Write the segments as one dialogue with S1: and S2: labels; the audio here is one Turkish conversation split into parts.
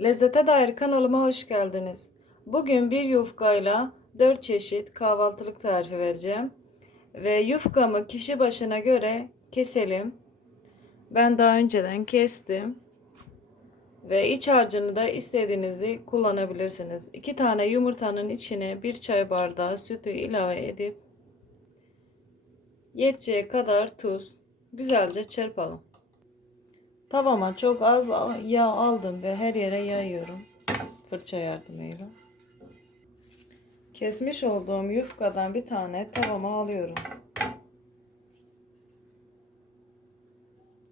S1: Lezzete dair kanalıma hoş geldiniz. Bugün bir yufkayla 4 çeşit kahvaltılık tarifi vereceğim. Ve yufkamı kişi başına göre keselim. Ben daha önceden kestim. Ve iç harcını da istediğinizi kullanabilirsiniz. 2 tane yumurtanın içine 1 çay bardağı sütü ilave edip yeteceği kadar tuz güzelce çırpalım. Tavama çok az yağ aldım ve her yere yayıyorum. Fırça yardımıyla. Kesmiş olduğum yufkadan bir tane tavama alıyorum.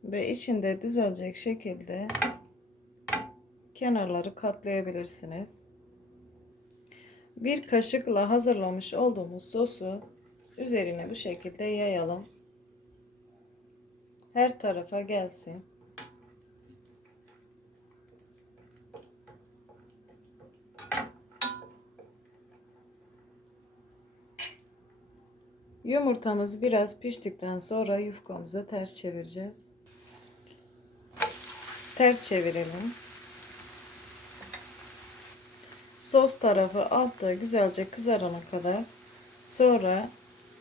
S1: Ve içinde düzelecek şekilde kenarları katlayabilirsiniz. Bir kaşıkla hazırlamış olduğumuz sosu üzerine bu şekilde yayalım. Her tarafa gelsin. Yumurtamız biraz piştikten sonra yufkamızı ters çevireceğiz. Ters çevirelim. Sos tarafı altta güzelce kızarana kadar sonra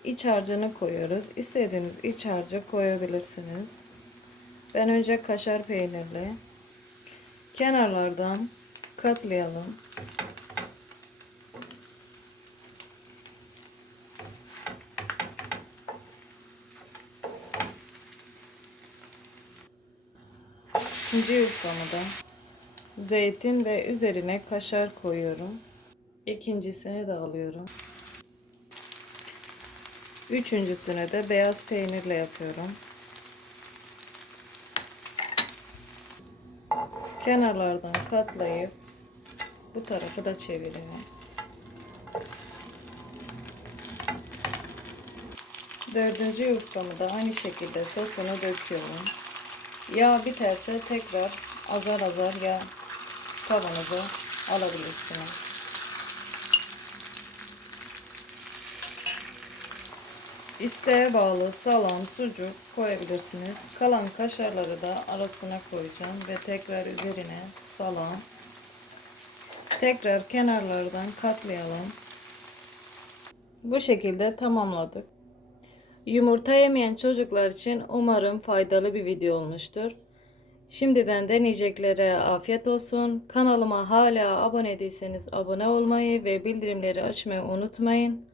S1: iç harcını koyuyoruz. İstediğiniz iç harcı koyabilirsiniz. Ben önce kaşar peynirli kenarlardan katlayalım. İkinci yufkamı da zeytin ve üzerine kaşar koyuyorum. İkincisini de alıyorum. Üçüncüsüne de beyaz peynirle yapıyorum. Kenarlardan katlayıp bu tarafı da çeviriyorum. Dördüncü yufkamı da aynı şekilde sosunu döküyorum. Yağ biterse tekrar azar azar yağ kavanoza alabilirsiniz. İsteğe bağlı salam, sucuk koyabilirsiniz. Kalan kaşarları da arasına koyacağım ve tekrar üzerine salam. Tekrar kenarlardan katlayalım. Bu şekilde tamamladık. Yumurta yemeyen çocuklar için umarım faydalı bir video olmuştur. Şimdiden deneyeceklere afiyet olsun. Kanalıma hala abone değilseniz abone olmayı ve bildirimleri açmayı unutmayın.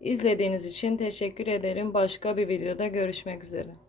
S1: İzlediğiniz için teşekkür ederim. Başka bir videoda görüşmek üzere.